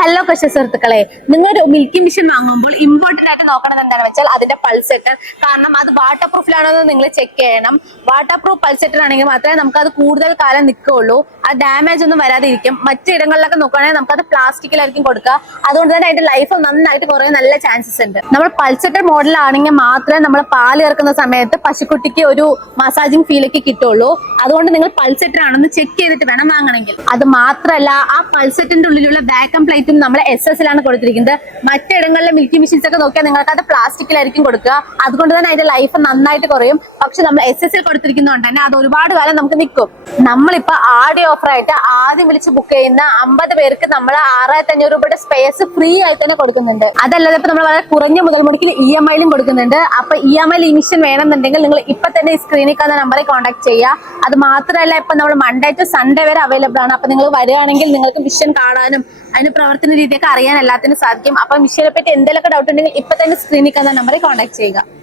Hello കൃഷി സുഹൃത്തുക്കളെ, നിങ്ങളൊരു മിൽക്കിംഗ് മെഷീൻ വാങ്ങുമ്പോൾ ഇമ്പോർട്ടന്റ് ആയിട്ട് നോക്കണത് എന്താണെന്ന് വെച്ചാൽ അതിന്റെ പൾസെറ്റർ. കാരണം അത് വാട്ടർ പ്രൂഫിലാണോ എന്ന് നിങ്ങൾ ചെക്ക് ചെയ്യണം. വാട്ടർ പ്രൂഫ് പൾസെറ്റർ ആണെങ്കിൽ മാത്രമേ നമുക്ക് അത് കൂടുതൽ കാലം നിൽക്കുകയുള്ളൂ. ആ ഡാമേജ് ഒന്നും വരാതിരിക്കും. മറ്റിടങ്ങളിലൊക്കെ നോക്കുകയാണെങ്കിൽ നമുക്കത് പ്ലാസ്റ്റിക്കിലായിരിക്കും കൊടുക്കുക. അതുകൊണ്ട് തന്നെ അതിന്റെ ലൈഫ് നന്നായിട്ട് കുറേ നല്ല ചാൻസസ് ഉണ്ട്. നമ്മൾ പൾസെറ്റർ മോഡലാണെങ്കിൽ മാത്രമേ നമ്മൾ പാല് ചേർക്കുന്ന സമയത്ത് പശുക്കുട്ടിക്ക് ഒരു മസാജിങ് ഫീലേക്ക് കിട്ടുള്ളൂ. അതുകൊണ്ട് നിങ്ങൾ പൾസെറ്റർ ആണെന്ന് ചെക്ക് ചെയ്തിട്ട് വേണം വാങ്ങണമെങ്കിൽ. അത് മാത്രമല്ല, ആ പൾസെറ്റിന്റെ ഉള്ളിലുള്ള ബാക്ക് പ്ലേറ്റും നമ്മൾ SS-ലാണ് കൊടുത്തിരിക്കുന്നത്. മറ്റിടങ്ങളിലെ മിൽക്കിംഗ് മെഷീൻസ് ഒക്കെ നോക്കിയാൽ നിങ്ങൾക്ക് അത് പ്ലാസ്റ്റിക്കിലായിരിക്കും കൊടുക്കുക. അതുകൊണ്ട് തന്നെ അതിന്റെ ലൈഫ് നന്നായിട്ട് കുറയും. പക്ഷെ നമ്മൾ SS-ൽ കൊടുത്തിരിക്കുന്നതുകൊണ്ട് തന്നെ അത് ഒരുപാട് കാലം നമുക്ക് നിൽക്കും. നമ്മളിപ്പോ ആടി ഓഫറായിട്ട് ആദ്യം വിളിച്ച് ബുക്ക് ചെയ്യുന്ന 50 പേർക്ക് നമ്മൾ 6500 രൂപയുടെ സ്പേസ് ഫ്രീ ആയിട്ട് തന്നെ കൊടുക്കുന്നുണ്ട്. അതല്ലാതെ ഇപ്പൊ നമ്മൾ വളരെ കുറഞ്ഞ മുതൽ മുടക്കിൽ EMI-ലും കൊടുക്കുന്നുണ്ട്. അപ്പൊ EMI ലിമിഷൻ വേണമെന്നുണ്ടെങ്കിൽ നിങ്ങൾ ഇപ്പൊ തന്നെ ഈ സ്ക്രീനിൽ കാണുന്ന നമ്പറിൽ കോൺടാക്ട് ചെയ്യുക. അത് മാത്രമല്ല, ഇപ്പൊ നമ്മൾ മൺഡേ ടു സൺഡേ വരെ അവൈലബിൾ ആണ്. അപ്പൊ നിങ്ങൾ വരികയാണെങ്കിൽ നിങ്ങൾക്ക് മിഷൻ കാണാനും അതിന്റെ പ്രവർത്തന രീതിയൊക്കെ അറിയാൻ എല്ലാത്തിനും സാധിക്കും. അപ്പൊ മിഷനെ പറ്റി എന്തെങ്കിലുമൊക്കെ ഡൗട്ട് ഉണ്ടെങ്കിൽ ഇപ്പൊ തന്നെ സ്ക്രീനിൽ കാണുന്ന നമ്പറിൽ കോൺടാക്ട് ചെയ്യുക.